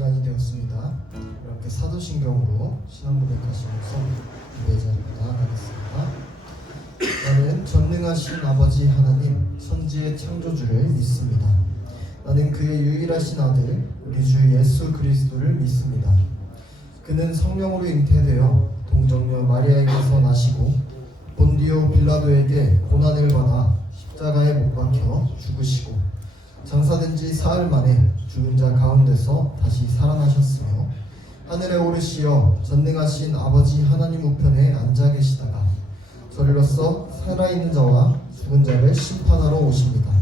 시간이 되었습니다. 이렇게 사도신경으로 신앙 고백하신 성 예배자입니다. 하겠습니다. 나는 전능하신 아버지 하나님 천지의 창조주를 믿습니다. 나는 그의 유일하신 아들 우리 주 예수 그리스도를 믿습니다. 그는 성령으로 잉태되어 동정녀 마리아에게서 나시고 본디오 빌라도에게 고난을 받아 십자가에 못 박혀 죽으시고 장사된 지 사흘 만에 죽은 자 가운데서 다시 살아나셨으며 하늘에 오르시어 전능하신 아버지 하나님 우편에 앉아 계시다가 저리로서 살아있는 자와 죽은 자를 심판하러 오십니다.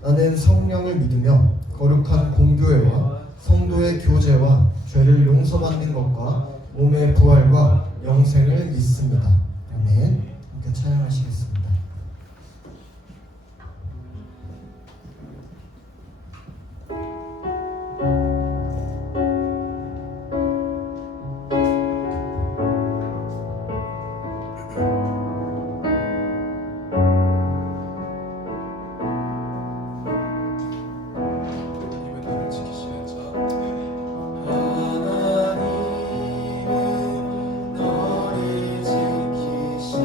나는 성령을 믿으며 거룩한 공교회와 성도의 교제와 죄를 용서받는 것과 몸의 부활과 영생을 믿습니다. 아멘. 함께 찬양하시겠습니다. 하나님은 너를 지키시되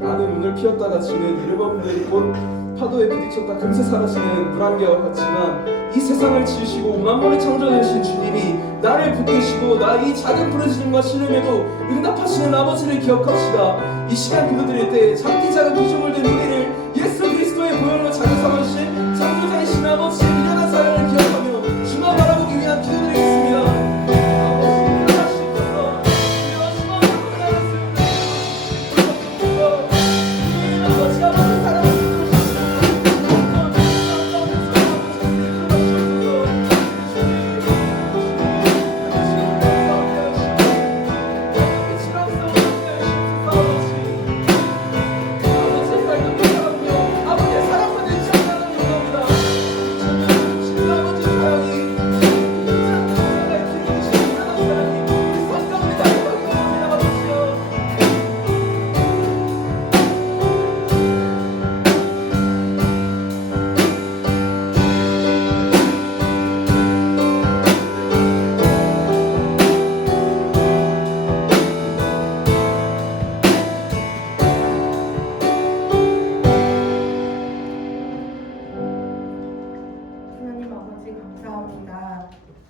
나는 오늘 피었다가 지는 이름 없는 꽃 파도에 부딪혔다 금세 사라지는 물안개와 같지만 이 세상을 지으시고 만물을 창조하신 주님이 나를 붙드시고 나 이 작은 부르짖음과 시름에도 응답하시는 아버지를 기억합시다. 이 시간 기도드릴 때 작디 작은 피조물 된 우리를 예수 그리스도의 보혈로 자기 삼으신 창조자이신 아버지의 미련한 사랑을 기억하며 주만 바라보기 위한 기도드리겠습니다.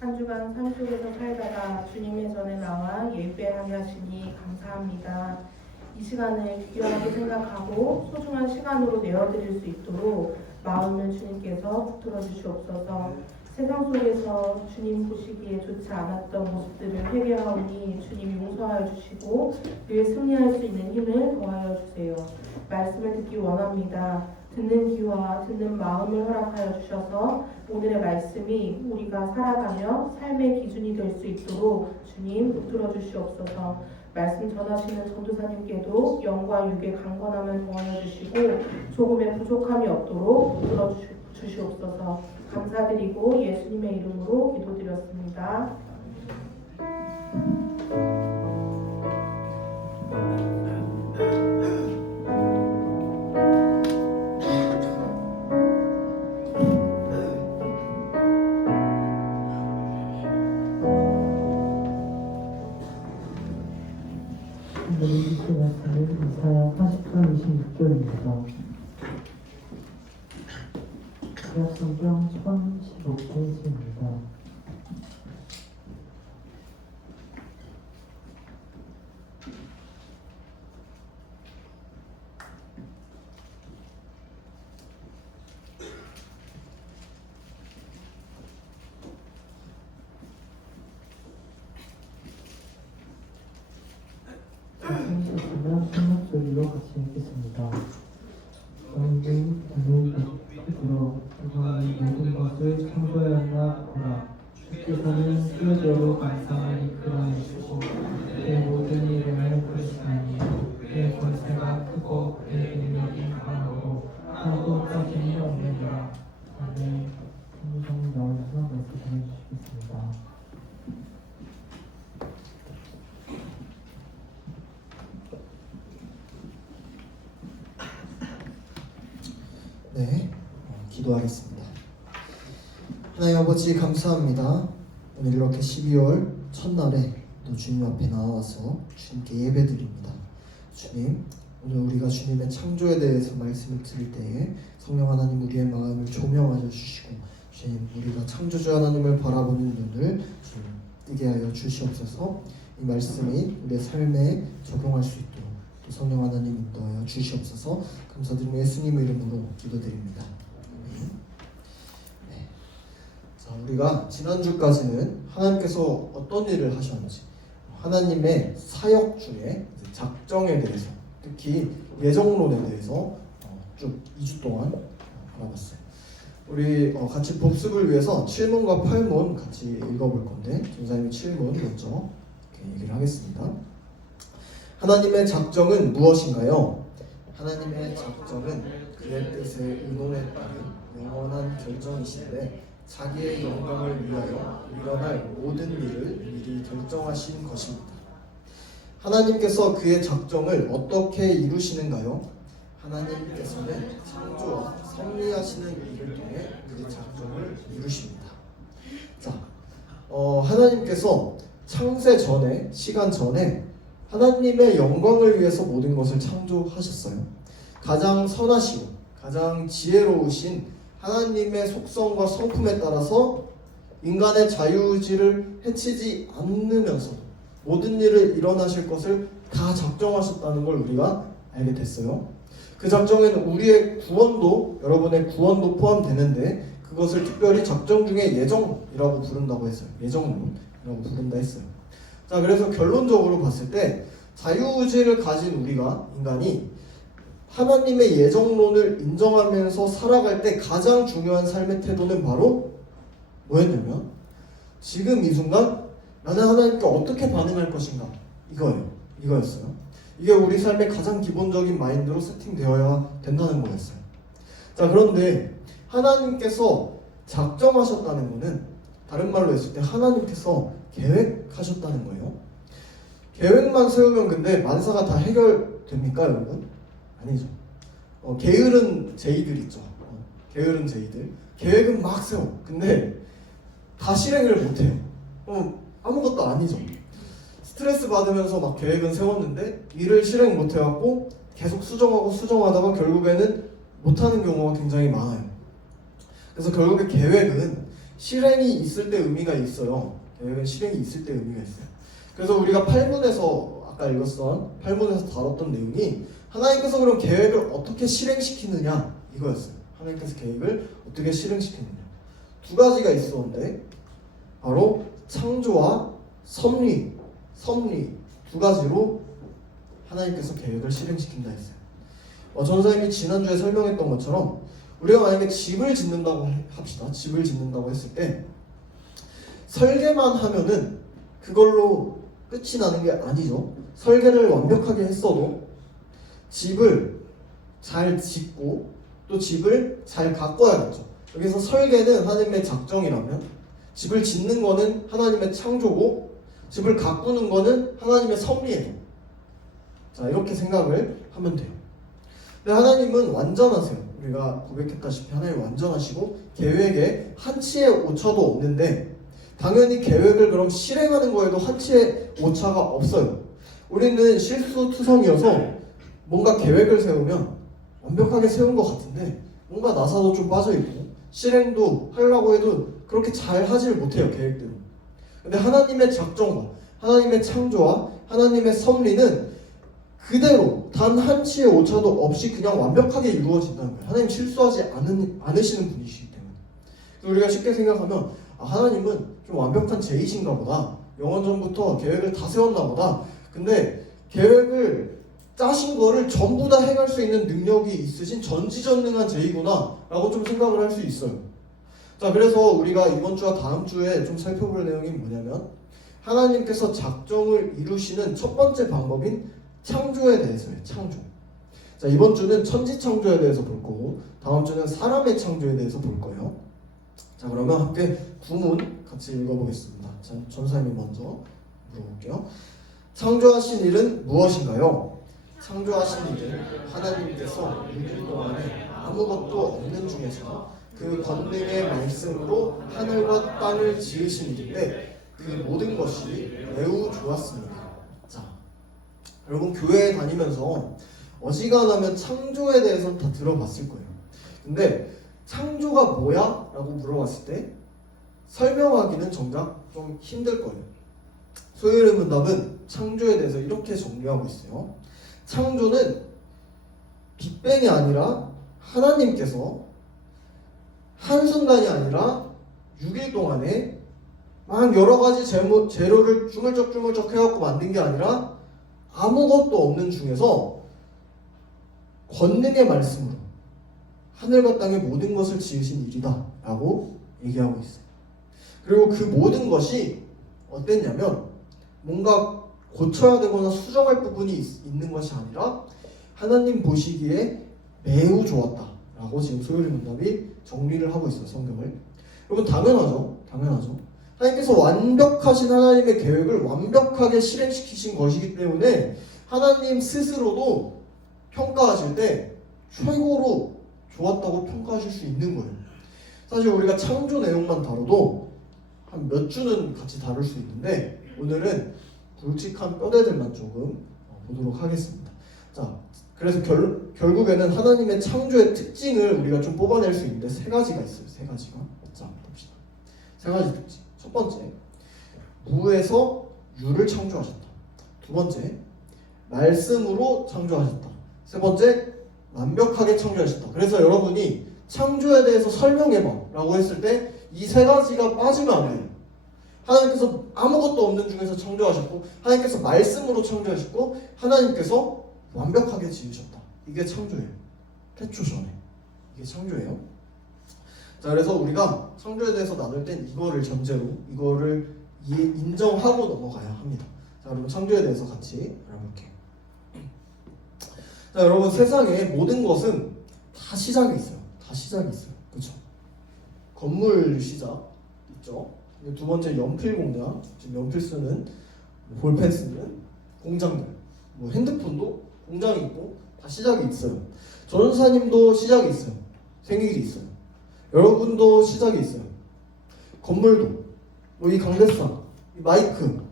한 주간 삶 속에서 살다가 주님의 전에 나와 예배하게 하시니 감사합니다. 이 시간을 귀하게 생각하고 소중한 시간으로 내어드릴 수 있도록 마음을 주님께서 붙들어 주시옵소서. 세상 속에서 주님 보시기에 좋지 않았던 모습들을 회개하오니 주님 용서하여 주시고 늘 승리할 수 있는 힘을 더하여 주세요. 말씀을 듣기 원합니다. 듣는 귀와 듣는 마음을 허락하여 주셔서 오늘의 말씀이 우리가 살아가며 삶의 기준이 될 수 있도록 주님 붙들어 주시옵소서. 말씀 전하시는 전도사님께도 영과 육의 강건함을 더하여 주시고 조금의 부족함이 없도록 붙들어 주시옵소서. 감사드리고 예수님의 이름으로 기도드렸습니다. 이사야 40장 26절입니다. 구약성경 1015페이지입니다. 생기셨으면 큰 목소리로 같이 읽겠습니다. 너희는 눈을 들어 그동안의 모든 것을 창조하였나 보라. 주께서는 수요대로 감상을 이끌어 주시고 그의 모든 일을 보시나니 그의 권세가 크고 그의 능력이 강하고 하고 짜짐이 없느니라. 아멘. 성경 나오셔서 말씀 전해주시겠습니다. 네, 기도하겠습니다. 하나님 아버지 감사합니다. 오늘 이렇게 12월 첫날에 또 주님 앞에 나와서 주님께 예배드립니다. 주님, 오늘 우리가 주님의 창조에 대해서 말씀을 들을 때에 성령 하나님 우리의 마음을 조명하여 주시고 주님 우리가 창조주 하나님을 바라보는 눈을 주님 뜨게 하여 주시옵소서. 이 말씀이 우리의 삶에 적용할 수 있도록 또 성령 하나님 인도하여 주시옵소서. 감사드리며 예수님의 이름으로 기도드립니다. 아멘. 네. 자, 우리가 지난주까지는 하나님께서 어떤 일을 하셨는지, 하나님의 사역 중에 작정에 대해서, 특히 예정론에 대해서 쭉 2주 동안 알아봤어요. 우리 같이 복습을 위해서 7문과 8문 같이 읽어볼 건데, 전사님이 7문 먼저 이렇게 얘기를 하겠습니다. 하나님의 작정은 무엇인가요? 하나님의 작정은 그의 뜻의 의논에 따른 영원한 결정이신데, 자기의 영광을 위하여 일어날 모든 일을 미리 결정하신 것입니다. 하나님께서 그의 작정을 어떻게 이루시는가요? 하나님께서는 창조와 섭리하시는 일을 통해 그의 작정을 이루십니다. 자, 하나님께서 창세 전에, 시간 전에 하나님의 영광을 위해서 모든 것을 창조하셨어요. 가장 선하시고 가장 지혜로우신 하나님의 속성과 성품에 따라서 인간의 자유의지를 해치지 않으면서도 모든 일을 일어나실 것을 다 작정하셨다는 걸 우리가 알게 됐어요. 그 작정에는 우리의 구원도, 여러분의 구원도 포함되는데, 그것을 특별히 작정 중에 예정이라고 부른다고 했어요. 예정론이라고 부른다 했어요. 자, 그래서 결론적으로 봤을 때 자유의지를 가진 우리가, 인간이 하나님의 예정론을 인정하면서 살아갈 때 가장 중요한 삶의 태도는 바로 뭐였냐면, 지금 이 순간 나는 하나님께 어떻게 반응할 것인가, 이거였어요. 이게 우리 삶의 가장 기본적인 마인드로 세팅되어야 된다는 거였어요. 자, 그런데 하나님께서 작정하셨다는 것은, 다른 말로 했을 때 하나님께서 계획하셨다는 거예요. 계획만 세우면 근데 만사가 다 해결됩니까, 여러분? 아니죠. 게으른 제이들 있죠. 게으른 제이들. 계획은 막 세워. 근데 다 실행을 못해요. 아무것도 아니죠. 스트레스 받으면서 막 계획은 세웠는데 일을 실행 못해갖고 계속 수정하다가 결국에는 못하는 경우가 굉장히 많아요. 그래서 결국에 계획은 실행이 있을 때 의미가 있어요. 계획은 실행이 있을 때 의미가 있어요. 그래서 우리가 8문에서 아까 읽었던 8문에서 다뤘던 내용이, 하나님께서 그럼 계획을 어떻게 실행시키느냐, 이거였어요. 하나님께서 계획을 어떻게 실행시키느냐. 두 가지가 있었는데, 바로 창조와 섭리 두 가지로 하나님께서 계획을 실행시킨다 했어요. 전사님이 지난주에 설명했던 것처럼, 우리가 만약에 집을 짓는다고 합시다. 집을 짓는다고 했을 때 설계만 하면은 그걸로 끝이 나는 게 아니죠. 설계를 완벽하게 했어도 집을 잘 짓고 또 집을 잘 가꿔야겠죠. 여기서 설계는 하나님의 작정이라면, 집을 짓는 거는 하나님의 창조고, 집을 가꾸는 거는 하나님의 섭리예요. 자, 이렇게 생각을 하면 돼요. 근데 하나님은 완전하세요. 우리가 고백했다시피 하나님 완전하시고 계획에 한치의 오차도 없는데, 당연히 계획을 그럼 실행하는 거에도 한치의 오차가 없어요. 우리는 실수투성이어서 뭔가 계획을 세우면 완벽하게 세운 것 같은데 뭔가 나사도 좀 빠져있고 실행도 하려고 해도 그렇게 잘 하지를 못해요, 계획대로. 근데 하나님의 작정과 하나님의 창조와 하나님의 섭리는 그대로 단 한치의 오차도 없이 그냥 완벽하게 이루어진다는 거예요. 하나님 실수하지 않으시는 분이시기 때문에. 우리가 쉽게 생각하면 하나님은 좀 완벽한 제이신가 보다, 영원 전부터 계획을 다 세웠나 보다, 근데 계획을 짜신 거를 전부 다 행할 수 있는 능력이 있으신 전지전능한 제이구나 라고 좀 생각을 할 수 있어요. 자, 그래서 우리가 이번 주와 다음 주에 좀 살펴볼 내용이 뭐냐면, 하나님께서 작정을 이루시는 첫 번째 방법인 창조에 대해서예요. 창조. 자, 이번 주는 천지 창조에 대해서 볼 거고, 다음 주는 사람의 창조에 대해서 볼 거예요. 자, 그러면 함께 구문 같이 읽어보겠습니다. 자, 전사님이 먼저 물어볼게요. 창조하신 일은 무엇인가요? 창조하신 일은 하나님께서 6일 동안에 아무것도 없는 중에서 그 권능의 말씀으로 하늘과 땅을 지으신 일인데, 그 모든 것이 매우 좋았습니다. 자, 여러분 교회에 다니면서 어지간하면 창조에 대해서는 다 들어봤을 거예요. 근데 창조가 뭐야? 라고 물어봤을 때 설명하기는 정작 좀 힘들 거예요. 소요일의 문답은 창조에 대해서 이렇게 정리하고 있어요. 창조는 빅뱅이 아니라 하나님께서 한순간이 아니라 6일 동안에 막 여러 가지 재료를 주물쩍주물쩍 해갖고 만든 게 아니라 아무것도 없는 중에서 권능의 말씀으로 하늘과 땅의 모든 것을 지으신 일이다 라고 얘기하고 있어요. 그리고 그 모든 것이 어땠냐면 뭔가 고쳐야 되거나 수정할 부분이 있는 것이 아니라 하나님 보시기에 매우 좋았다 라고 지금 소요리 문답이 정리를 하고 있어요. 성경을. 여러분 당연하죠. 하나님께서 완벽하신 하나님의 계획을 완벽하게 실행시키신 것이기 때문에 하나님 스스로도 평가하실 때 최고로 좋았다고 평가하실 수 있는 거예요. 사실 우리가 창조 내용만 다뤄도 한 몇 주는 같이 다룰 수 있는데 오늘은 굵직한 뼈대들만 조금 보도록 하겠습니다. 자, 그래서 결국에는 하나님의 창조의 특징을 우리가 좀 뽑아낼 수 있는데 세 가지가 있어요. 세 가지가. 자, 봅시다. 세 가지 특징. 첫 번째, 무에서 유를 창조하셨다. 두 번째, 말씀으로 창조하셨다. 세 번째, 완벽하게 창조하셨다. 그래서 여러분이 창조에 대해서 설명해봐 라고 했을 때 이 세 가지가 빠지면 안 돼요. 하나님께서 아무것도 없는 중에서 창조하셨고, 하나님께서 말씀으로 창조하셨고, 하나님께서 완벽하게 지으셨다. 이게 창조예요. 태초 전에. 이게 창조예요. 자, 그래서 우리가 창조에 대해서 나눌 땐 이거를 전제로, 이거를 인정하고 넘어가야 합니다. 자, 여러분 창조에 대해서 같이 알아볼게요. 자, 여러분 세상에 모든 것은 다 시작이 있어요. 그렇죠? 건물 시작 있죠. 두 번째 연필 공장, 지금 연필 쓰는 볼펜 쓰는 공장들, 뭐 핸드폰도 공장이 있고 다 시작이 있어요. 전도사님도 시작이 있어요. 생일이 있어요. 여러분도 시작이 있어요. 건물도, 뭐 이 강대상, 이 마이크,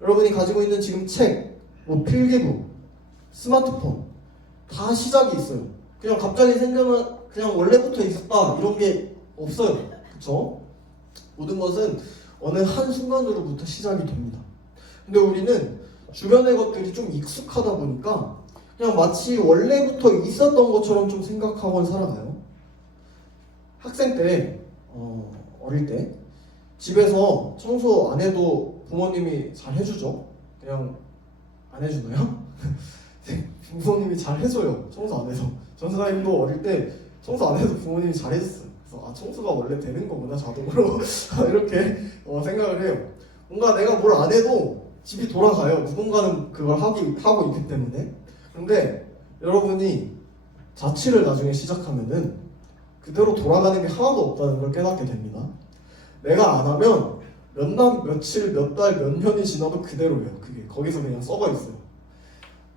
여러분이 가지고 있는 지금 책, 뭐 필기구, 스마트폰 다 시작이 있어요. 그냥 갑자기 생겨나 그냥 원래부터 있었다 이런 게 없어요. 그렇죠? 모든 것은 어느 한 순간으로부터 시작이 됩니다. 근데 우리는 주변의 것들이 좀 익숙하다 보니까 그냥 마치 원래부터 있었던 것처럼 좀 생각하곤 살아가요. 학생 때, 어릴 때 집에서 청소 안 해도 부모님이 잘 해주죠. 그냥 안 해주나요? 부모님이 잘 해줘요. 청소 안 해서. 전사님도 어릴 때 청소 안 해도 부모님이 잘 해줬어요. 그래서 청소가 원래 되는 거구나 자동으로 이렇게 생각을 해요. 뭔가 내가 뭘 안 해도 집이 돌아가요. 누군가는 그걸 하고 있기 때문에. 그런데 여러분이 자취를 나중에 시작하면은 그대로 돌아가는 게 하나도 없다는 걸 깨닫게 됩니다. 내가 안 하면 몇 날, 며칠, 몇 달, 몇 년이 지나도 그대로예요. 그게 거기서 그냥 썩어 있어요.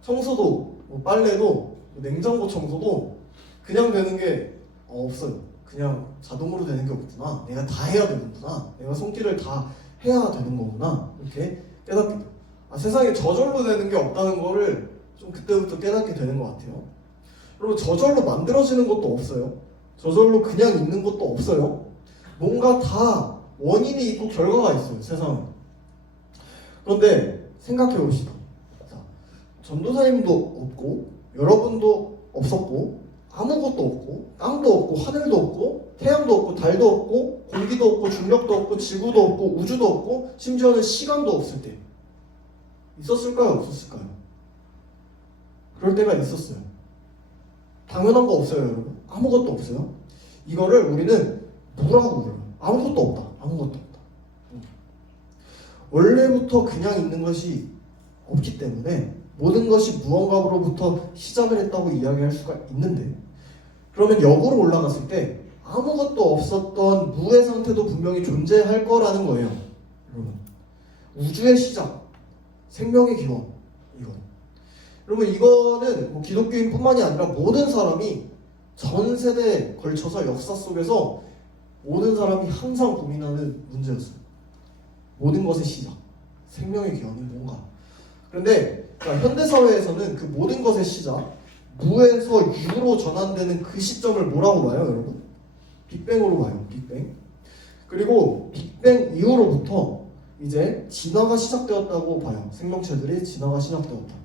청소도, 뭐 빨래도, 뭐 냉장고 청소도 그냥 되는 게 없어요. 그냥 자동으로 되는 게 없구나. 내가 다 해야 되는구나. 내가 손길을 다 해야 되는 거구나. 이렇게 깨닫게 돼요. 세상에 저절로 되는 게 없다는 거를 좀 그때부터 깨닫게 되는 것 같아요. 여러분 저절로 만들어지는 것도 없어요. 저절로 그냥 있는 것도 없어요. 뭔가 다 원인이 있고 결과가 있어요. 세상은. 그런데 생각해 봅시다. 자, 전도사님도 없고 여러분도 없었고 아무것도 없고 땅도 없고 하늘도 없고 태양도 없고 달도 없고 공기도 없고 중력도 없고 지구도 없고 우주도 없고 심지어는 시간도 없을 때 있었을까요? 없었을까요? 그럴 때가 있었어요. 당연한 거 없어요, 여러분. 아무것도 없어요. 이거를 우리는 무라고 불러요. 아무것도 없다. 아무것도 없다. 원래부터 그냥 있는 것이 없기 때문에 모든 것이 무언가로부터 시작을 했다고 이야기할 수가 있는데, 그러면 역으로 올라갔을 때 아무것도 없었던 무의 상태도 분명히 존재할 거라는 거예요. 여러분, 우주의 시작, 생명의 기원, 이건. 여러분 이거는 뭐 기독교인뿐만이 아니라 모든 사람이 전 세대에 걸쳐서 역사 속에서 모든 사람이 항상 고민하는 문제였어요. 모든 것의 시작, 생명의 기원이 뭔가. 그런데 현대 사회에서는 그 모든 것의 시작, 무에서 유로 전환되는 그 시점을 뭐라고 봐요, 여러분? 빅뱅으로 봐요, 빅뱅. 그리고 빅뱅 이후로부터 이제 진화가 시작되었다고 봐요. 생명체들이 진화가 시작되었다.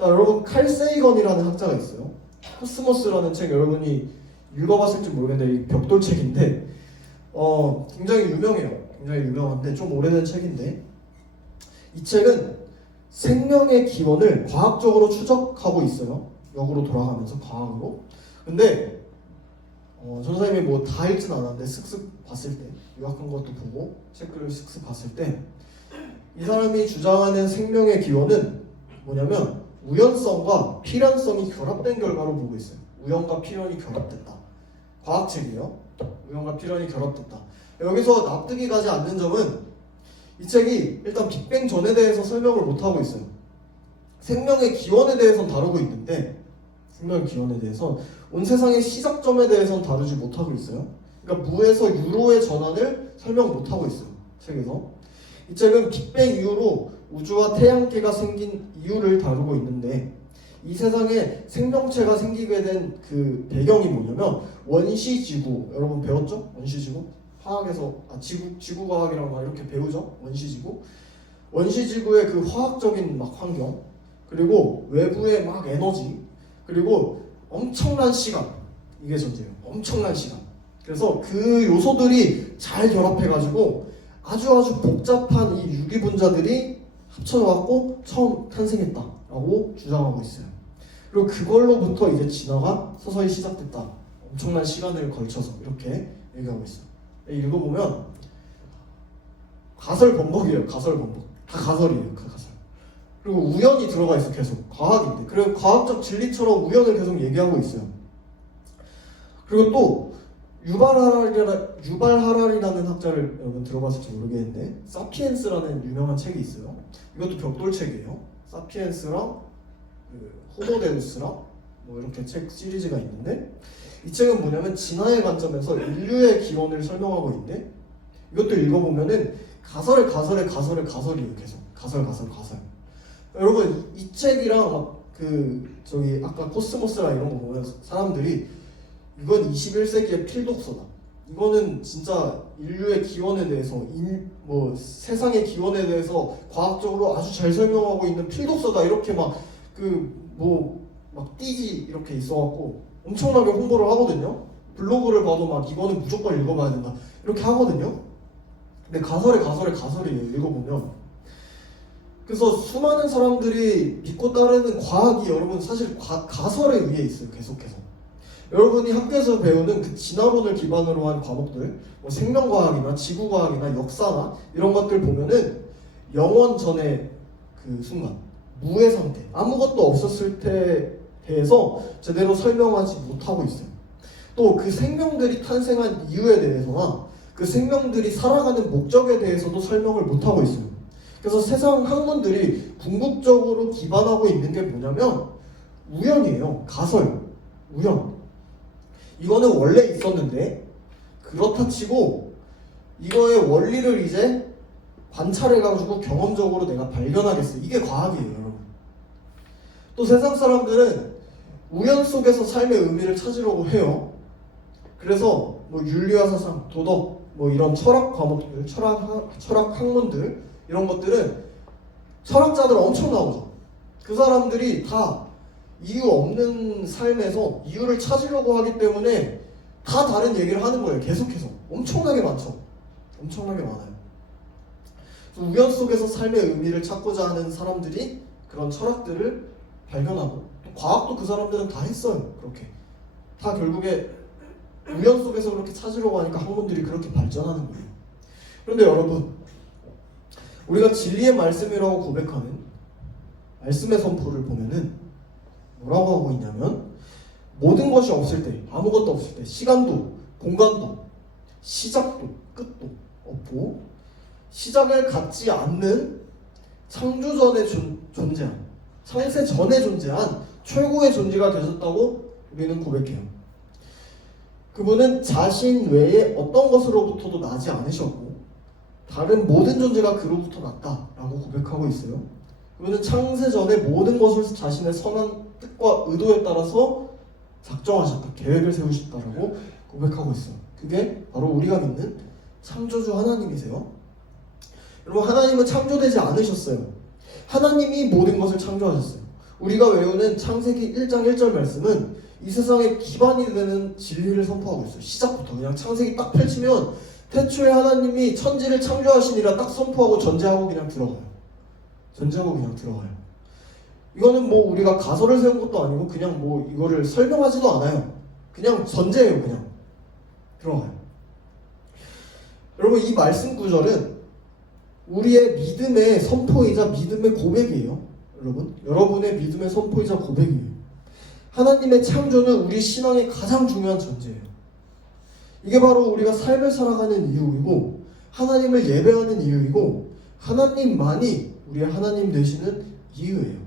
자, 여러분 칼 세이건이라는 학자가 있어요. 코스모스라는 책 여러분이 읽어봤을지 모르겠는데 이 벽돌책인데 굉장히 유명해요. 굉장히 유명한데 좀 오래된 책인데 이 책은 생명의 기원을 과학적으로 추적하고 있어요. 역으로 돌아가면서 과학으로. 근데 전사님이 뭐 다 읽진 않았는데 슥슥 봤을 때 요약한 것도 보고 책글을 슥슥 봤을 때 이 사람이 주장하는 생명의 기원은 뭐냐면 우연성과 필연성이 결합된 결과로 보고 있어요. 우연과 필연이 결합됐다. 과학책이에요. 우연과 필연이 결합됐다. 여기서 납득이 가지 않는 점은 이 책이 일단 빅뱅 전에 대해서 설명을 못하고 있어요. 생명의 기원에 대해서는 다루고 있는데 생명의 기원에 대해서 온 세상의 시작점에 대해서는 다루지 못하고 있어요. 그러니까 무에서 유로의 전환을 설명 못하고 있어요. 책에서. 이 책은 빅뱅 이후로 우주와 태양계가 생긴 이유를 다루고 있는데 이 세상에 생명체가 생기게 된 그 배경이 뭐냐면 원시지구. 여러분 배웠죠? 원시지구? 화학에서 지구과학이랑 막 이렇게 배우죠? 원시지구. 원시지구의 그 화학적인 막 환경 그리고 외부의 막 에너지 그리고 엄청난 시간. 이게 전제예요. 엄청난 시간. 그래서 그 요소들이 잘 결합해가지고 아주 복잡한 이 유기분자들이 합쳐져갖고 처음 탄생했다라고 주장하고 있어요. 그리고 그걸로부터 이제 진화가 서서히 시작됐다. 엄청난 시간을 걸쳐서 이렇게 얘기하고 있어요. 읽어보면 가설범벅이에요. 가설범벅. 다 가설이에요. 그 가설. 그리고 우연이 들어가 있어. 계속 과학인데. 그리고 과학적 진리처럼 우연을 계속 얘기하고 있어요. 그리고 또 유발 하랄이라는 학자를 여러분 들어봤을지 모르겠는데 사피엔스라는 유명한 책이 있어요. 이것도 벽돌책이에요. 사피엔스랑 호모데우스랑 뭐 이렇게 책 시리즈가 있는데 이 책은 뭐냐면 진화의 관점에서 인류의 기원을 설명하고 있는데 이것도 읽어보면은 가설이에요. 계속 가설. 여러분 이 책이랑 막 저기 아까 코스모스랑 이런 거 보면 사람들이 이건 21세기의 필독서다. 이거는 진짜 인류의 기원에 대해서 뭐 세상의 기원에 대해서 과학적으로 아주 잘 설명하고 있는 필독서다. 이렇게 막 띠지 이렇게 있어갖고 엄청나게 홍보를 하거든요. 블로그를 봐도 막 이거는 무조건 읽어봐야 된다. 이렇게 하거든요. 근데 가설이에요. 읽어보면. 그래서 수많은 사람들이 믿고 따르는 과학이 여러분 사실 가설에 의해 있어요. 계속해서. 여러분이 학교에서 배우는 그 진화론을 기반으로 한 과목들, 뭐 생명과학이나 지구과학이나 역사나 이런 것들 보면은 영원 전의 그 순간, 무의 상태, 아무것도 없었을 때에 대해서 제대로 설명하지 못하고 있어요. 또 그 생명들이 탄생한 이유에 대해서나 그 생명들이 살아가는 목적에 대해서도 설명을 못하고 있어요. 그래서 세상 학문들이 궁극적으로 기반하고 있는 게 뭐냐면 우연이에요. 가설, 우연. 이거는 원래 있었는데 그렇다 치고 이거의 원리를 이제 관찰해가지고 경험적으로 내가 발견하겠어. 이게 과학이에요, 여러분. 또 세상 사람들은 우연 속에서 삶의 의미를 찾으려고 해요. 그래서 뭐 윤리와 사상, 도덕, 뭐 이런 철학 과목들, 철학 학문들 이런 것들은 철학자들 엄청 나오죠. 그 사람들이 다 이유 없는 삶에서 이유를 찾으려고 하기 때문에 다 다른 얘기를 하는 거예요. 계속해서. 엄청나게 많죠. 엄청나게 많아요. 우연 속에서 삶의 의미를 찾고자 하는 사람들이 그런 철학들을 발견하고 또 과학도 그 사람들은 다 했어요. 그렇게. 다 결국에 우연 속에서 그렇게 찾으려고 하니까 학문들이 그렇게 발전하는 거예요. 그런데 여러분, 우리가 진리의 말씀이라고 고백하는 말씀의 선포를 보면은 뭐라고 하고 있냐면 모든 것이 없을 때, 아무것도 없을 때 시간도 공간도 시작도 끝도 없고 시작을 갖지 않는 창조 전에 존재한 창세 전에 존재한 최고의 존재가 되셨다고 우리는 고백해요. 그분은 자신 외에 어떤 것으로부터도 나지 않으셨고 다른 모든 존재가 그로부터 났다라고 고백하고 있어요. 그분은 창세 전에 모든 것을 자신의 선한 뜻과 의도에 따라서 작정하셨다, 계획을 세우셨다라고 고백하고 있어요. 그게 바로 우리가 믿는 창조주 하나님이세요. 여러분, 하나님은 창조되지 않으셨어요. 하나님이 모든 것을 창조하셨어요. 우리가 외우는 창세기 1장 1절 말씀은 이 세상의 기반이 되는 진리를 선포하고 있어요. 시작부터 그냥 창세기 딱 펼치면 태초에 하나님이 천지를 창조하시니라 딱 선포하고 전제하고 그냥 들어가요. 전제하고 그냥 들어가요. 이거는 뭐 우리가 가설을 세운 것도 아니고 그냥 뭐 이거를 설명하지도 않아요. 그냥 전제예요. 그냥 들어가요. 여러분 이 말씀 구절은 우리의 믿음의 선포이자 믿음의 고백이에요. 여러분의 믿음의 선포이자 고백이에요. 하나님의 창조는 우리 신앙의 가장 중요한 전제예요. 이게 바로 우리가 삶을 살아가는 이유이고 하나님을 예배하는 이유이고 하나님만이 우리의 하나님 되시는 이유예요.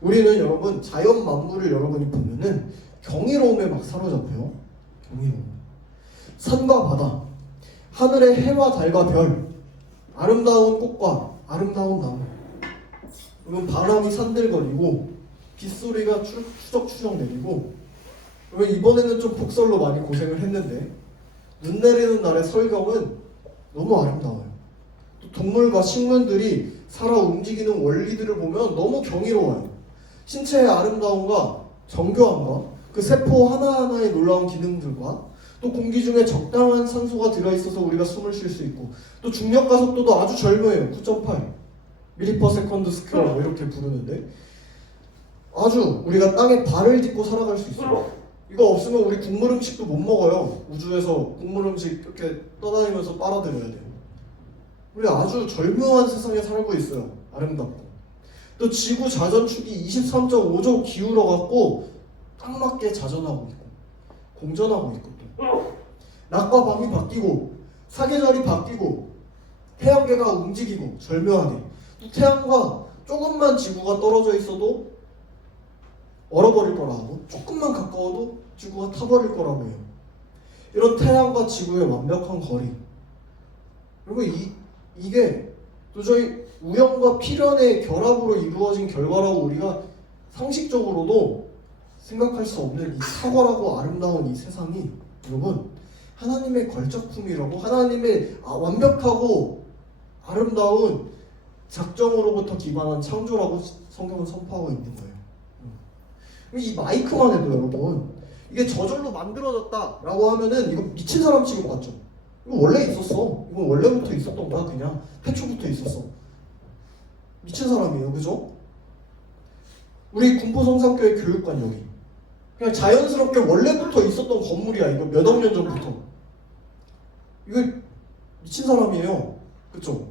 우리는 여러분 자연 만물을 여러분이 보면은 경이로움에 막 사로잡혀요. 경이로움. 산과 바다, 하늘의 해와 달과 별, 아름다운 꽃과 아름다운 나무. 그러면 바람이 산들거리고 빗소리가 추적추적 내리고, 그러면 이번에는 좀 폭설로 많이 고생을 했는데 눈 내리는 날의 설경은 너무 아름다워요. 또 동물과 식물들이 살아 움직이는 원리들을 보면 너무 경이로워요. 신체의 아름다움과 정교함과 그 세포 하나하나의 놀라운 기능들과 또 공기 중에 적당한 산소가 들어있어서 우리가 숨을 쉴 수 있고 또 중력 가속도도 아주 절묘해요. 9.8 mP/s 스퀘어 뭐 이렇게 부르는데 아주 우리가 땅에 발을 딛고 살아갈 수 있어요. 이거 없으면 우리 국물 음식도 못 먹어요. 우주에서 국물 음식 이렇게 떠다니면서 빨아들여야 돼요. 우리 아주 절묘한 세상에 살고 있어요. 아름답고 또 지구 자전축이 23.5조 기울어 갖고 딱 맞게 자전하고 있고 공전하고 있고 또 낮과 밤이 바뀌고 사계절이 바뀌고 태양계가 움직이고 절묘하게 또 태양과 조금만 지구가 떨어져 있어도 얼어버릴 거라고 조금만 가까워도 지구가 타버릴 거라고 해요. 이런 태양과 지구의 완벽한 거리. 그리고 이게 도저히 우연과 필연의 결합으로 이루어진 결과라고 우리가 상식적으로도 생각할 수 없는 이 탁월하고 아름다운 이 세상이 여러분 하나님의 걸작품이라고 하나님의 완벽하고 아름다운 작정으로부터 기반한 창조라고 성경은 선포하고 있는 거예요. 이 마이크만 해도 여러분 이게 저절로 만들어졌다라고 하면은 이거 미친 사람 취급받죠. 이거 원래 있었어. 이거 원래부터 있었던 거야. 그냥 태초부터 있었어. 미친 사람이에요. 그죠? 우리 군포성산교회 교육관 여기 그냥 자연스럽게 원래부터 있었던 건물이야. 이거 몇 억 년 전부터. 이거 미친 사람이에요. 그쵸?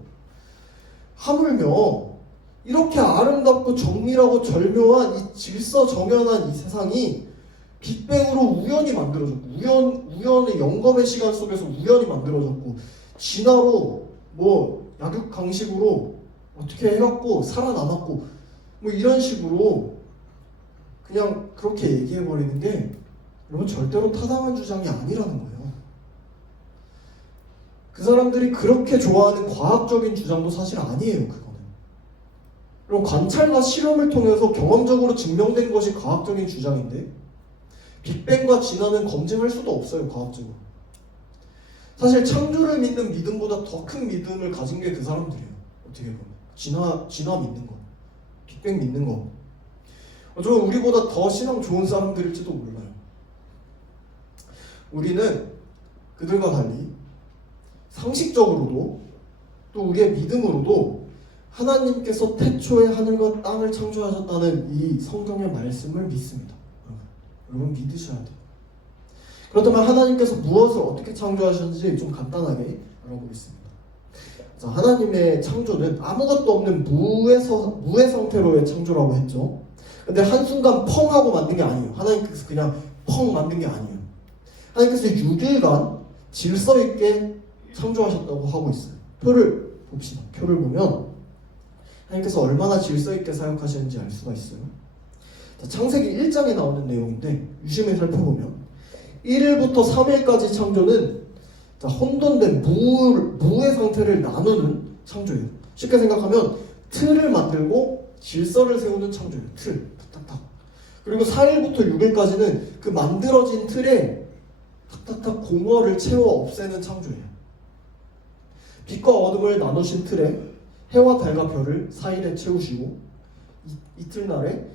하물며 이렇게 아름답고 정밀하고 절묘한 이 질서정연한 이 세상이 빅뱅으로 우연히 만들어졌고 우연의 영겁의 시간 속에서 우연히 만들어졌고 진화로 뭐 약육강식으로 어떻게 해갖고 살아남았고 뭐 이런 식으로 그냥 그렇게 얘기해버리는 게 여러분 절대로 타당한 주장이 아니라는 거예요. 그 사람들이 그렇게 좋아하는 과학적인 주장도 사실 아니에요. 그거는. 그럼 관찰과 실험을 통해서 경험적으로 증명된 것이 과학적인 주장인데 빅뱅과 진화는 검증할 수도 없어요. 과학적으로. 사실 창조를 믿는 믿음보다 더 큰 믿음을 가진 게 그 사람들이에요. 어떻게 보면 진화 믿는 거, 빅뱅 믿는 거. 어쩌면 우리보다 더 신앙 좋은 사람들일지도 몰라요. 우리는 그들과 달리 상식적으로도 또 우리의 믿음으로도 하나님께서 태초에 하늘과 땅을 창조하셨다는 이 성경의 말씀을 믿습니다. 여러분 믿으셔야 돼요. 그렇다면 하나님께서 무엇을 어떻게 창조하셨는지 좀 간단하게 알아보겠습니다. 자, 하나님의 창조는 아무것도 없는 무의 상태로의 창조라고 했죠. 근데 한순간 펑 하고 만든 게 아니에요. 하나님께서 그냥 펑 만든 게 아니에요. 하나님께서 6일간 질서 있게 창조하셨다고 하고 있어요. 표를 봅시다. 표를 보면 하나님께서 얼마나 질서 있게 사역하시는지 알 수가 있어요. 자, 창세기 1장에 나오는 내용인데 유심히 살펴보면 1일부터 3일까지 창조는 혼돈된 무의 상태를 나누는 창조예요. 쉽게 생각하면 틀을 만들고 질서를 세우는 창조예요. 틀 탁탁탁. 그리고 4일부터 6일까지는 그 만들어진 틀에 탁탁탁 공허를 채워 없애는 창조예요. 빛과 어둠을 나누신 틀에 해와 달과 별을 4일에 채우시고 이틀날에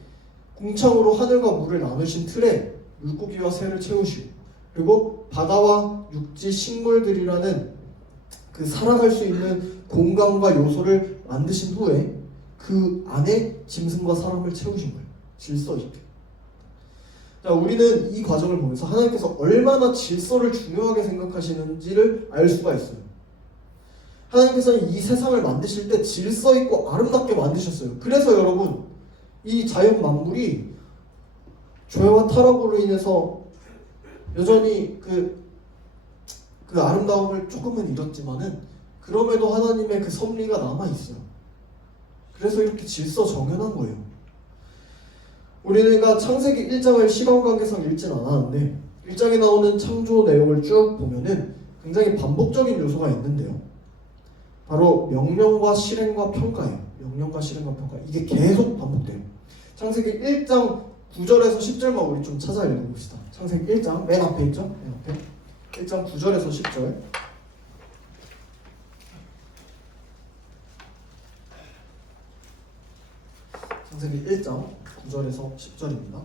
궁창으로 하늘과 물을 나누신 틀에 물고기와 새를 채우시고, 그리고 바다와 육지 식물들이라는 그 살아갈 수 있는 공간과 요소를 만드신 후에 그 안에 짐승과 사람을 채우신 거예요. 질서 있게. 자, 우리는 이 과정을 보면서 하나님께서 얼마나 질서를 중요하게 생각하시는지를 알 수가 있어요. 하나님께서는 이 세상을 만드실 때 질서 있고 아름답게 만드셨어요. 그래서 여러분, 이 자연 만물이 죄와 타락으로 인해서 여전히 그 아름다움을 조금은 잃었지만은 그럼에도 하나님의 그 섭리가 남아 있어요. 그래서 이렇게 질서 정연한 거예요. 우리가 창세기 1장을 시간 관계상 읽진 않았는데 1장에 나오는 창조 내용을 쭉 보면은 굉장히 반복적인 요소가 있는데요. 바로 명령과 실행과 평가예요. 명령과 실행과 평가. 이게 계속 반복돼요. 창세기 1장 9절에서 10절만 우리 좀 찾아 읽어봅시다. 창세기 1장 맨 앞에 있죠? 맨 앞에 1장 9절에서 10절. 창세기 1장 9절에서 10절입니다.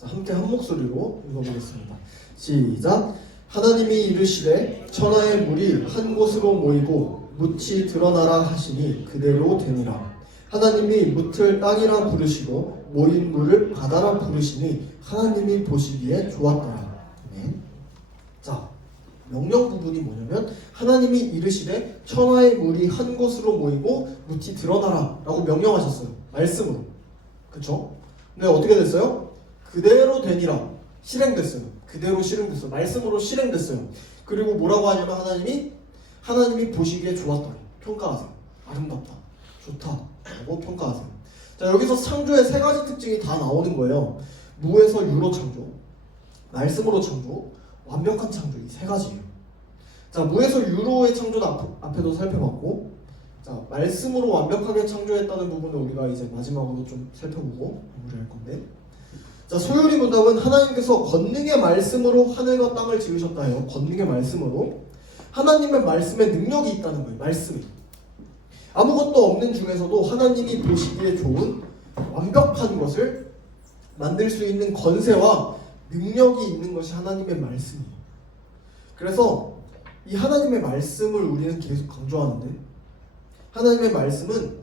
자, 함께 한 목소리로 읽어보겠습니다. 시작. 하나님이 이르시되 천하의 물이 한 곳으로 모이고 묻이 드러나라 하시니 그대로 되니라. 하나님이 묻을 땅이라 부르시고 모인 물을 바다라 부르시니 하나님이 보시기에 좋았더라. 아멘. 자, 명령 부분이 뭐냐면 하나님이 이르시되 천하의 물이 한 곳으로 모이고 묻이 드러나라 라고 명령하셨어요. 말씀으로. 그쵸? 근데 어떻게 됐어요? 그대로 되니라. 실행됐어요. 그대로 실행됐어요. 말씀으로 실행됐어요. 그리고 뭐라고 하냐면 하나님이 보시기에 좋았더라. 평가하세요. 아름답다. 좋다. 라고 평가하세요. 자, 여기서 창조의 세 가지 특징이 다 나오는 거예요. 무에서 유로 창조, 말씀으로 창조, 완벽한 창조. 이 세 가지예요. 자, 무에서 유로의 창조는 앞에도 살펴봤고, 자, 말씀으로 완벽하게 창조했다는 부분을 우리가 이제 마지막으로 좀 살펴보고 마무리할 건데, 자, 소요리 문답은 하나님께서 권능의 말씀으로 하늘과 땅을 지으셨다 해요. 권능의 말씀으로. 하나님의 말씀에 능력이 있다는 거예요. 말씀이. 아무것도 없는 중에서도 하나님이 보시기에 좋은 완벽한 것을 만들 수 있는 권세와 능력이 있는 것이 하나님의 말씀이에요. 그래서 이 하나님의 말씀을 우리는 계속 강조하는데, 하나님의 말씀은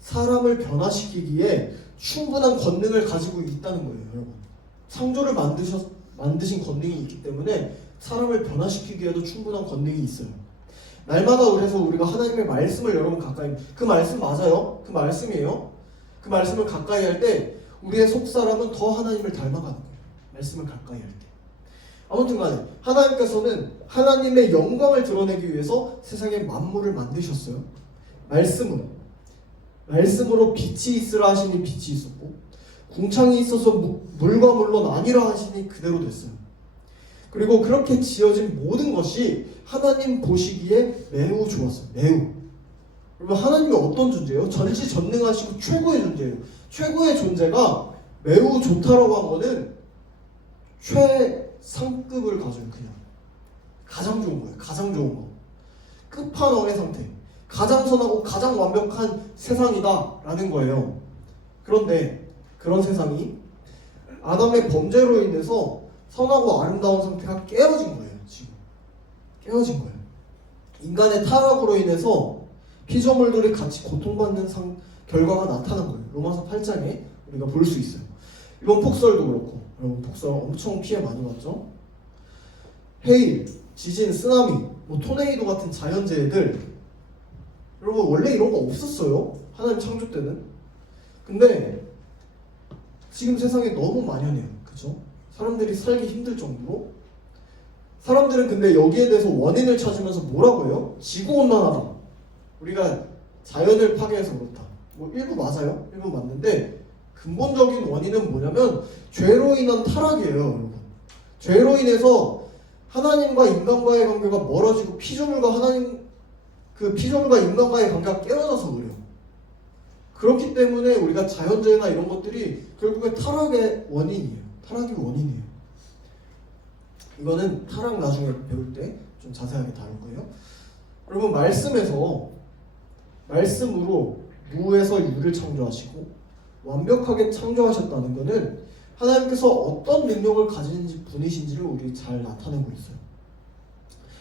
사람을 변화시키기에 충분한 권능을 가지고 있다는 거예요, 여러분. 창조를 만드신 권능이 있기 때문에 사람을 변화시키기에도 충분한 권능이 있어요. 날마다 그래서 우리가 하나님의 말씀을 여러분 가까이, 그 말씀 맞아요? 그 말씀이에요? 그 말씀을 가까이 할 때 우리의 속사람은 더 하나님을 닮아가는 거예요. 말씀을 가까이 할 때. 아무튼 간에 하나님께서는 하나님의 영광을 드러내기 위해서 세상의 만물을 만드셨어요. 말씀으로 빛이 있으라 하시니 빛이 있었고, 궁창이 있어서 물과 물로 나뉘라 하시니 그대로 됐어요. 그리고 그렇게 지어진 모든 것이 하나님 보시기에 매우 좋았어요. 매우. 그러면 하나님이 어떤 존재예요? 전지전능하시고 최고의 존재예요. 최고의 존재가 매우 좋다라고 한 거는 최상급을 가져요. 그냥 가장 좋은 거예요. 가장 좋은 거. 끝판왕의 상태. 가장 선하고 가장 완벽한 세상이다 라는 거예요. 그런데 그런 세상이 아담의 범죄로 인해서 선하고 아름다운 상태가 깨어진 거예요. 지금 깨어진 거예요. 인간의 타락으로 인해서 피조물들이 같이 고통받는 결과가 나타난 거예요. 로마서 8장에 우리가 볼 수 있어요. 이번 폭설도 그렇고, 여러분 폭설 엄청 피해 많이 봤죠? 해일, 지진, 쓰나미, 토네이도 같은 자연재해들, 여러분 원래 이런 거 없었어요. 하나님 창조 때는. 근데 지금 세상에 너무 만연해요. 그죠? 사람들이 살기 힘들 정도로. 사람들은 근데 여기에 대해서 원인을 찾으면서 뭐라고 해요? 지구온난화다. 우리가 자연을 파괴해서 그렇다. 뭐 일부 맞아요. 일부 맞는데 근본적인 원인은 뭐냐면 죄로 인한 타락이에요. 여러분. 죄로 인해서 하나님과 인간과의 관계가 멀어지고 피조물과 인간과의 관계가 깨어져서 그래요. 그렇기 때문에 우리가 자연재해나 이런 것들이 결국에 타락의 원인이에요. 타락의 원인이에요. 이거는 타락 나중에 배울 때 좀 자세하게 다룰 거예요. 여러분 말씀으로 무에서 유를 창조하시고 완벽하게 창조하셨다는 것은 하나님께서 어떤 능력을 가진 분이신지를 우리 잘 나타내고 있어요.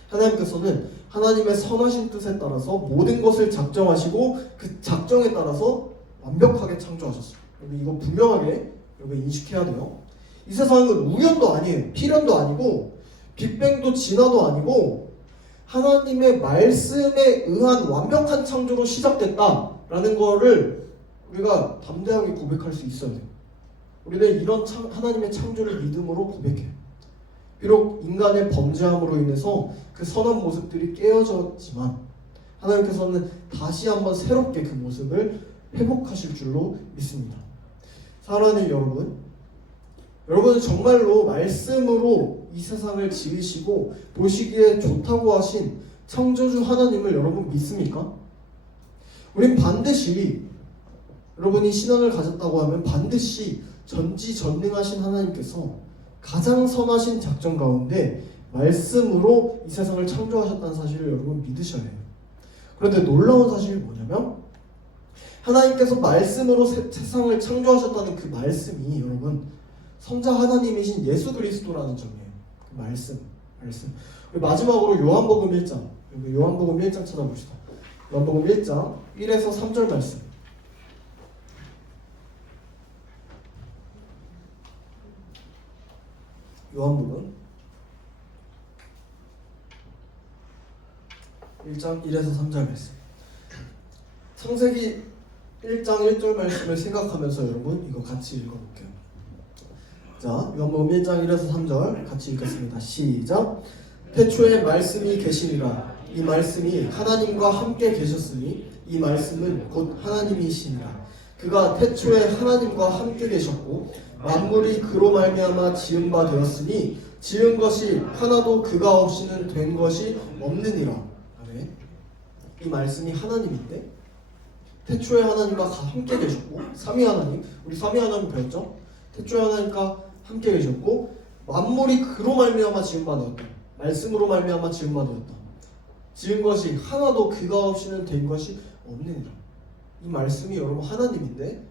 하나님께서는 하나님의 선하신 뜻에 따라서 모든 것을 작정하시고 그 작정에 따라서 완벽하게 창조하셨어요. 여러분 이거 분명하게 여러분 인식해야 돼요. 이 세상은 우연도 아니에요. 필연도 아니고 빅뱅도 진화도 아니고 하나님의 말씀에 의한 완벽한 창조로 시작됐다라는 거를 우리가 담대하게 고백할 수 있어야 돼요. 우리는 이런 하나님의 창조를 믿음으로 고백해요. 비록 인간의 범죄함으로 인해서 그 선한 모습들이 깨어졌지만 하나님께서는 다시 한번 새롭게 그 모습을 회복하실 줄로 믿습니다. 사랑하는 여러분은 정말로 말씀으로 이 세상을 지으시고 보시기에 좋다고 하신 창조주 하나님을 여러분 믿습니까? 우린 반드시 여러분이 신앙을 가졌다고 하면 반드시 전지전능하신 하나님께서 가장 선하신 작정 가운데 말씀으로 이 세상을 창조하셨다는 사실을 여러분 믿으셔야 해요. 그런데 놀라운 사실이 뭐냐면 하나님께서 말씀으로 세상을 창조하셨다는 그 말씀이 여러분 성자 하나님이신 예수 그리스도라는 점이에요. 그 말씀. 마지막으로 요한복음 1장 찾아봅시다. 요한복음 1장 1에서 3절 말씀. 요한복음 1장 1에서 3절 말씀. 창세기 1장 1절 말씀을 생각하면서 여러분 이거 같이 읽어볼게요. 자, 요한복음 1장 1에서 3절 같이 읽겠습니다. 시작. 태초에 말씀이 계시니라. 이 말씀이 하나님과 함께 계셨으니 이 말씀은 곧 하나님이시니라. 그가 태초에 하나님과 함께 계셨고 만물이 그로 말미암아 지은 바 되었으니 지은 것이 하나도 그가 없이는 된 것이 없느니라. 아멘. 이 말씀이 하나님인데 태초에 하나님과 함께 계셨고 삼위 하나님, 우리 삼위 하나님 배웠죠? 태초에 하나님과 함께 계셨고 만물이 그로 말미암아 지은 바 되었다. 말씀으로 말미암아 지은 바 되었다. 지은 것이 하나도 그가 없이는 된 것이 없느니라. 이 말씀이 여러분 하나님인데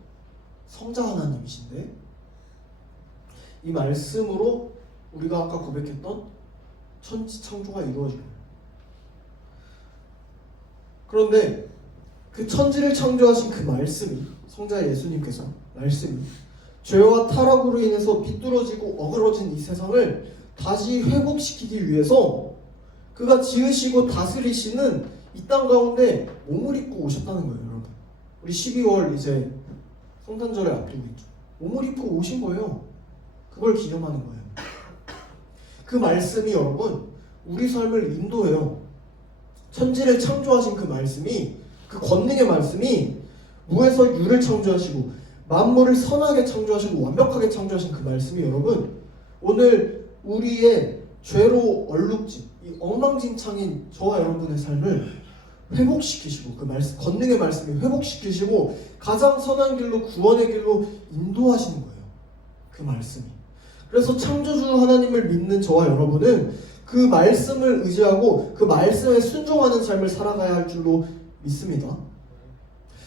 성자 하나님이신데 이 말씀으로 우리가 아까 고백했던 천지 창조가 이루어져요. 그런데 그 천지를 창조하신 그 말씀이 성자 예수님께서 말씀이 죄와 타락으로 인해서 비뚤어지고 어그러진 이 세상을 다시 회복시키기 위해서 그가 지으시고 다스리시는 이 땅 가운데 몸을 입고 오셨다는 거예요. 여러분 우리 12월 이제 성탄절에 앞두고 있죠. 몸을 입고 오신 거예요. 그걸 기념하는 거예요. 그 말씀이 여러분 우리 삶을 인도해요. 천지를 창조하신 그 말씀이 그 권능의 말씀이 무에서 유를 창조하시고 만물을 선하게 창조하시고 완벽하게 창조하신 그 말씀이 여러분 오늘 우리의 죄로 얼룩진 이 엉망진창인 저와 여러분의 삶을 회복시키시고 그 말씀 권능의 말씀이 회복시키시고 가장 선한 길로 구원의 길로 인도하시는 거예요. 그 말씀이. 그래서 창조주 하나님을 믿는 저와 여러분은 그 말씀을 의지하고 그 말씀에 순종하는 삶을 살아가야 할 줄로 믿습니다.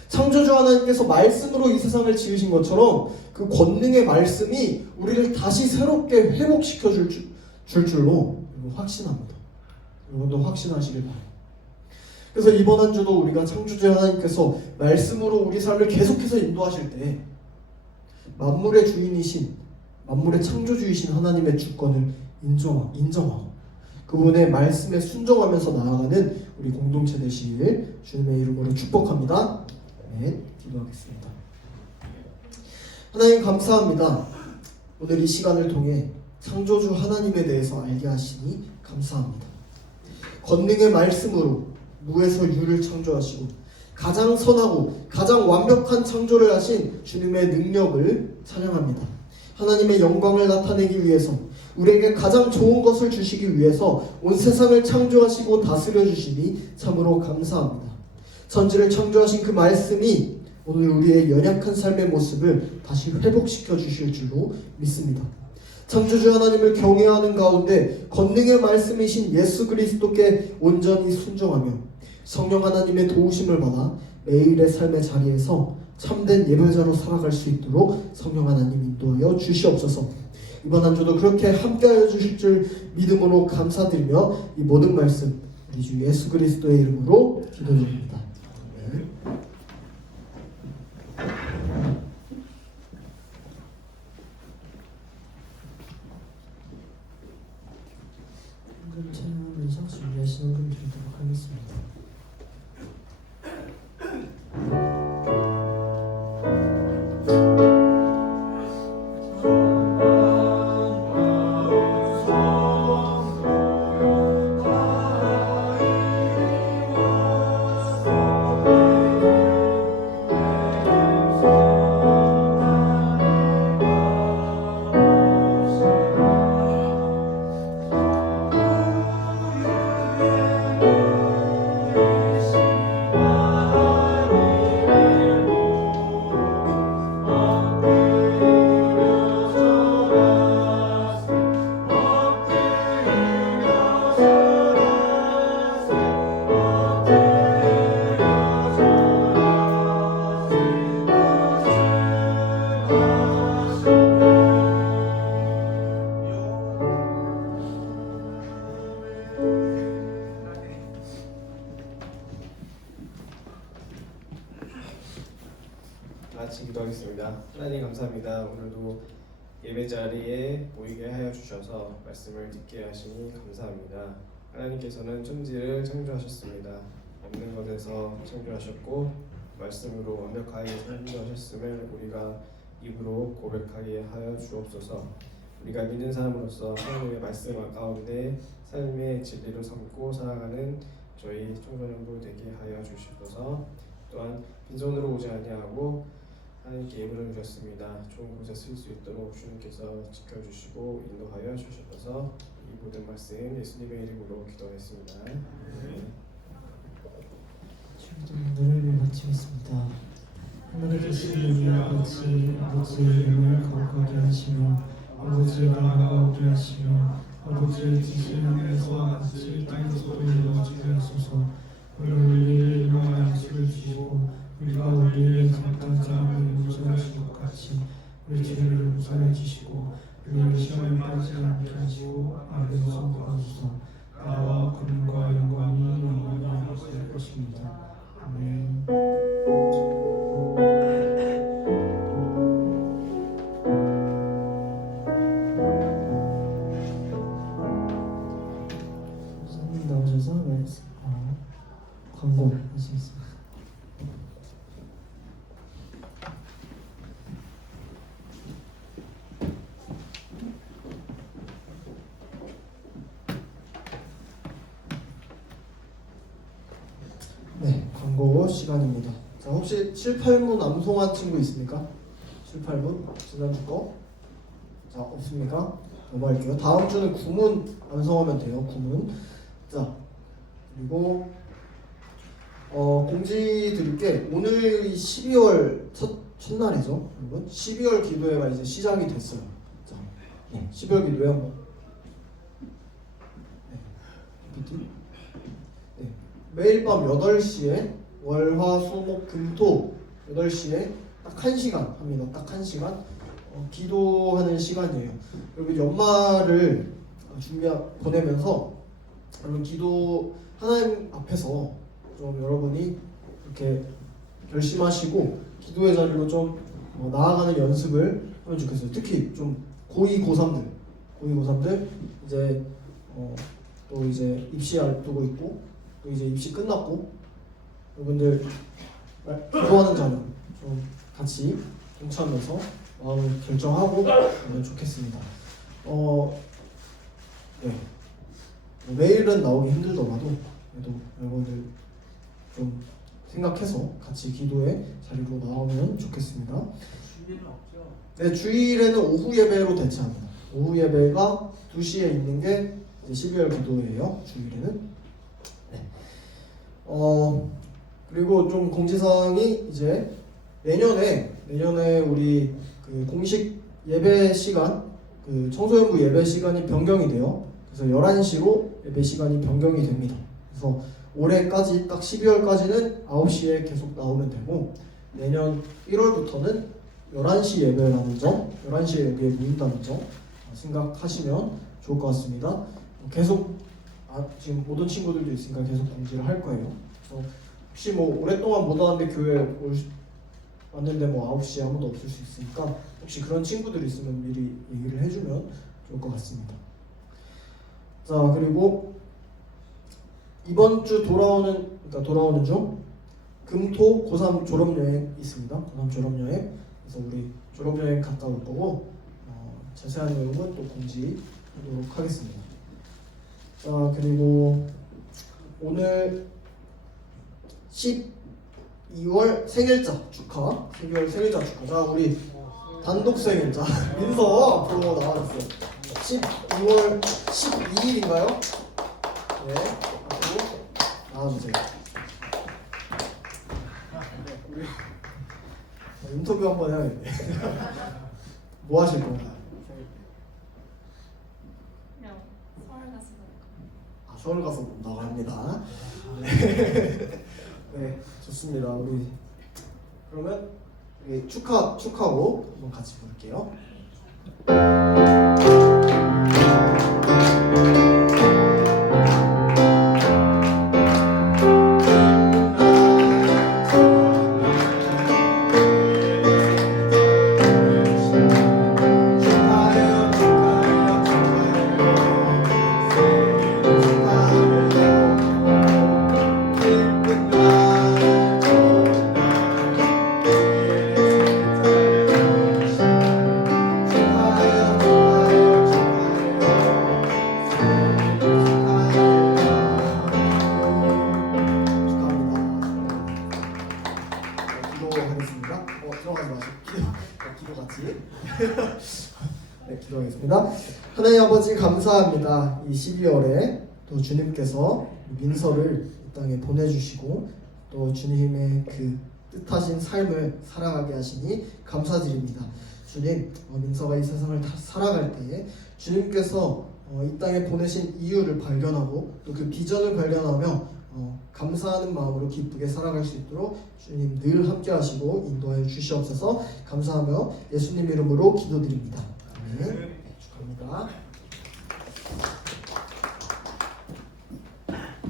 창조주 하나님께서 말씀으로 이 세상을 지으신 것처럼 그 권능의 말씀이 우리를 다시 새롭게 회복시켜 줄 줄로 확신합니다. 여러분도 확신하시길 바랍니다. 그래서 이번 한 주도 우리가 창조주 하나님께서 말씀으로 우리 삶을 계속해서 인도하실 때 만물의 주인이신 만물의 창조주이신 하나님의 주권을 인정하고 그분의 말씀에 순종하면서 나아가는 우리 공동체 되시길 주님의 이름으로 축복합니다. 네, 기도하겠습니다. 하나님 감사합니다. 오늘 이 시간을 통해 창조주 하나님에 대해서 알게 하시니 감사합니다. 권능의 말씀으로 무에서 유를 창조하시고 가장 선하고 가장 완벽한 창조를 하신 주님의 능력을 찬양합니다. 하나님의 영광을 나타내기 위해서 우리에게 가장 좋은 것을 주시기 위해서 온 세상을 창조하시고 다스려 주시니 참으로 감사합니다. 천지를 창조하신 그 말씀이 오늘 우리의 연약한 삶의 모습을 다시 회복시켜 주실 줄로 믿습니다. 창조주 하나님을 경외하는 가운데 권능의 말씀이신 예수 그리스도께 온전히 순종하며 성령 하나님의 도우심을 받아 매일의 삶의 자리에서 참된 예배자로 살아갈 수 있도록 성령 하나님 인도하여 주시옵소서. 이번 한 주도 그렇게 함께하여 주실 줄 믿음으로 감사드리며 이 모든 말씀 우리 주 예수 그리스도의 이름으로 기도드립니다. 아멘. 현금 체험에서 준비하시는 분 드리도록 하겠습니다. 같이 기도하겠습니다. 하나님 감사합니다. 오늘도 예배 자리에 모이게 하여 주셔서 말씀을 듣게 하시니 감사합니다. 하나님께서는 천지를 창조하셨습니다. 없는 것에서 창조하셨고 말씀으로 완벽하게 창조하셨음을 우리가 입으로 고백하게 하여 주옵소서. 우리가 믿는 사람으로서 하나님의 말씀 가운데 삶의 진리로 삼고 살아가는 저희 청소년부 되게 하여 주시옵소서. 또한 빈손으로 오지 아니하고 하나님께 예물을 주셨습니다. 좋은 곳에 쓸 수 있도록 주님께서 지켜주시고 인도하여 주셔서 이 모든 말씀 예수님의 이름으로 기도했습니다. 기도를 마치겠습니다. 하늘에 계신 우리 아버지, 아버지의 이름을 거룩하게 하시며 아버지의 나라가 오게 하시며 아버지의 뜻이 하늘에서와 같이 땅에서도 이루어지게 하소서. 오늘 우리에게 일용할 양식을 주시고 우리가 우리에게 잘못한 사람을 용서하신 것 같이 우리 죄를 용서해 주시고 우리를 시험에 빠지지 않게 하시고 악에서 구하소서. 나와 권능과 영광이 영원히 아버지의 것입니다. 아멘. 선생님 나오셔서 광고 하시겠습니다. 네, 광고 시간입니다. 자, 혹시 7, 8문 암송한 친구 있습니까? 7, 8문 지난주 거? 자, 없습니까? 넘어갈게요. 다음 주는 9문 암송하면 돼요. 9문. 자, 그리고 공지 드릴 게 오늘이 12월 첫날이죠. 여러분 12월 기도회가 이제 시작이 됐어요. 자, 12월 기도회 한번. PPT. 네, 매일 밤 8시에 월화수목금토 8시에 딱 1시간 합니다. 딱 1시간 기도하는 시간이에요. 여러분 연말을 보내면서 여러분 기도 하나님 앞에서 좀 여러분이 이렇게 결심하시고 기도의 자리로 좀 나아가는 연습을 하면 좋겠어요. 특히 좀 고2, 고3들 이제 또 이제 입시 앞두고 있고 또 이제 입시 끝났고 여러분들 기도하는 자리 좀 같이 동참해서 마음을 결정하고 하면 좋겠습니다. 네. 매일은 나오기 힘들더라도 그래도 여러분들 좀 생각해서 같이 기도의 자리로 나오면 좋겠습니다. 주일은 없죠? 네, 주일에는 오후 예배로 대체합니다. 오후 예배가 2시에 있는 게 이제 12월 기도예요. 주일에는. 네. 그리고 좀 공지사항이 이제 내년에 우리 그 공식 예배 시간, 그 청소년부 예배 시간이 변경이 돼요. 그래서 11시로 예배 시간이 변경이 됩니다. 그래서 올해까지 딱 12월까지는 9시에 계속 나오면 되고 내년 1월부터는 11시 예배라는 점, 11시에 예배에 모인다는 점 생각하시면 좋을 것 같습니다. 계속 지금 모든 친구들도 있으니까 계속 공지를 할 거예요. 그래서 혹시 뭐 오랫동안 못 왔는데 교회 왔는데 뭐 9시에 아무도 없을 수 있으니까 혹시 그런 친구들이 있으면 미리 얘기를 해주면 좋을 것 같습니다. 자, 그리고 이번 주 돌아오는 중 금토 고3 졸업여행 있습니다. 고3 졸업여행. 그래서 우리 졸업여행 갔다 올 거고 자세한 내용은 또 공지하도록 하겠습니다. 자, 그리고 오늘 12월 생일자 축하. 12월 생일자 축하. 자, 우리 단독 생일자 민서 앞으로 나와주세요. 12월 12일인가요? 네, 앞으로 나와주세요. 우리 인터뷰 한번 해야겠네. 뭐 하실 건가요? 그냥 서울 가서 서울 가서 본다고 합니다. 네, 좋습니다. 우리 그러면 우리 축하곡 한번 같이 부를게요. 기도하겠습니다. 들어가지 마시고 기도 같이. 네, 기도하겠습니다. 하나님 아버지 감사합니다. 이 12월에 또 주님께서 민서를 이 땅에 보내주시고 또 주님의 그 뜻하신 삶을 살아가게 하시니 감사드립니다. 주님, 민서가 이 세상을 살아갈 때에 주님께서 이 땅에 보내신 이유를 발견하고 또 그 비전을 발견하며 감사하는 마음으로 기쁘게 살아갈 수 있도록 주님 늘 함께 하시고 인도하여 주시옵소서. 감사하며 예수님 이름으로 기도드립니다. 아멘. 축하합니다.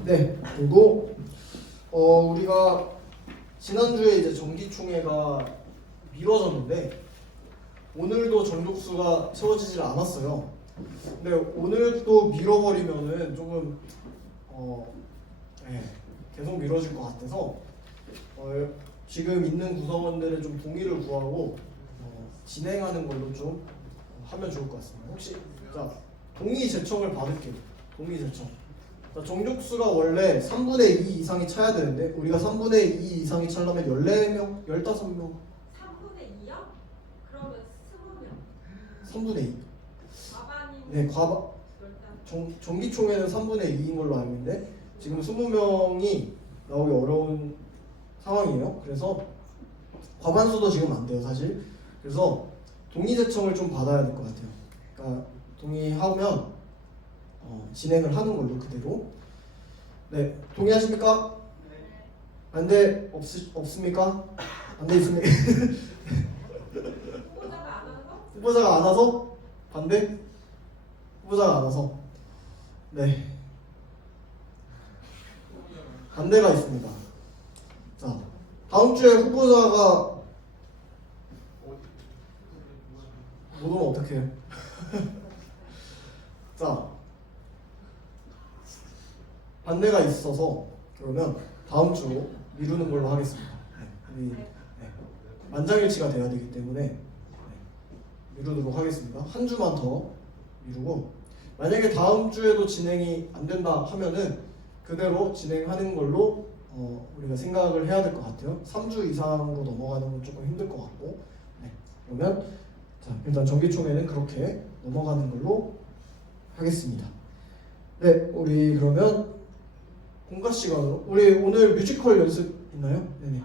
네, 그리고 우리가 지난주에 이제 정기총회가 미뤄졌는데 오늘도 정족수가 채워지질 않았어요. 근데 오늘도 미뤄버리면은 조금 계속 미뤄질 것 같아서 지금 있는 구성원들의 좀 동의를 구하고 진행하는 걸로 좀 하면 좋을 것 같습니다. 혹시 자 동의 제청을 받을게요. 동의 제청. 자, 정족수가 원래 3분의 2 이상이 차야 되는데 우리가 3분의 2 이상이 차려면 14명, 15명. 3분의 2요? 그러면 20명. 3분의 2. 과반이면 네, 정기총회는 3분의 2인 걸로 알고 있는데 지금 20명이 나오기 어려운 상황이에요. 그래서 과반수도 지금 안 돼요, 사실. 그래서 동의 제청을 좀 받아야 될 것 같아요. 그러니까 동의하면 진행을 하는 걸로 그대로. 네, 동의하십니까? 반대 없습니까? 반대 있습니까? 후보자가 안 와서? 후보자가 안 와서? 반대? 후보자가 안 와서. 네. 반대가 있습니다. 자, 다음 주에 후보자가 못 오면 어떡해요? 자, 반대가 있어서 그러면 다음 주로 미루는 걸로 하겠습니다. 만장일치가 돼야 되기 때문에 미루도록 하겠습니다. 한 주만 더 미루고 만약에 다음 주에도 진행이 안 된다 하면은 그대로 진행하는 걸로 우리가 생각을 해야 될 것 같아요. 3주 이상으로 넘어가는 건 조금 힘들 것 같고. 네, 그러면 자, 일단 정기총회는 그렇게 넘어가는 걸로 하겠습니다. 네, 우리 그러면 공과 시간으로 우리 오늘 뮤지컬 연습 있나요? 네네.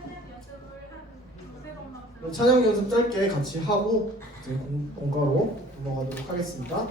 찬양 연습을 한 두세 번만 찬양 연습 짧게 같이 하고 이제 공과로 넘어가도록 하겠습니다.